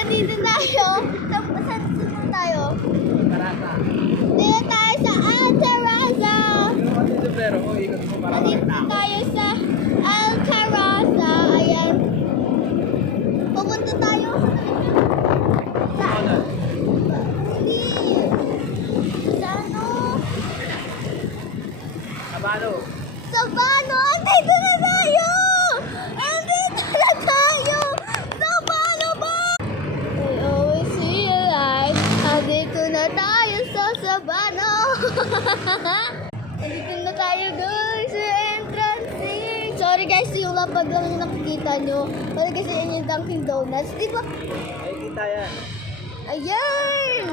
Nandito tayo. Saan tayo? Tarasa. Dito tayo sa Alcaraza. Pero ikot mo para Nandito tayo sa Alcaraza. Ayan. Pupunta tayo sa hindi. Sa ano? Abalo. Sa Bano. Andito na tayo! Andito na tayo! Sa Bano ba? I always realize andito na tayo sa Sabano. Andito na tayo guys sa entrance. Sorry guys, yung lapag lang yung nakikita nyo. Sorry kasi yun yung Dunkin Donuts. Diba? Ay, kita yan. Ayan!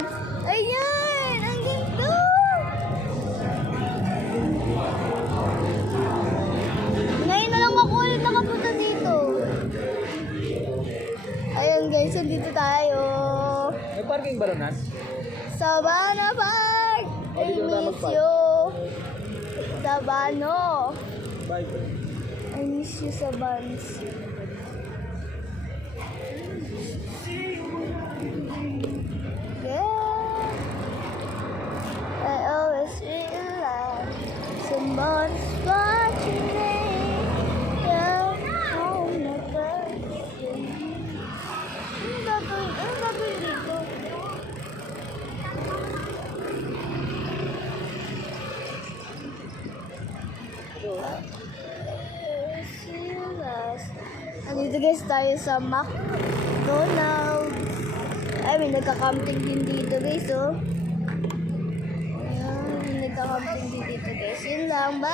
Ayan! Ang ganda! Ngayon na lang ako ulit nakapunta dito. Ayan guys, dito tayo. May parking ba ron, Nas? Sabana Park! I dito na miss mag-park. you. Sabano. Bye. I miss you, Sabans. Yeah. I always realize someone's watching me. Yeah, oh my God. Ano gagawin dito? Andito guys tayo sa McDonald's. Ay, may nagka-camping din dito guys, oh. Ayan, may nagka-camping din dito guys. Yun lang, bye!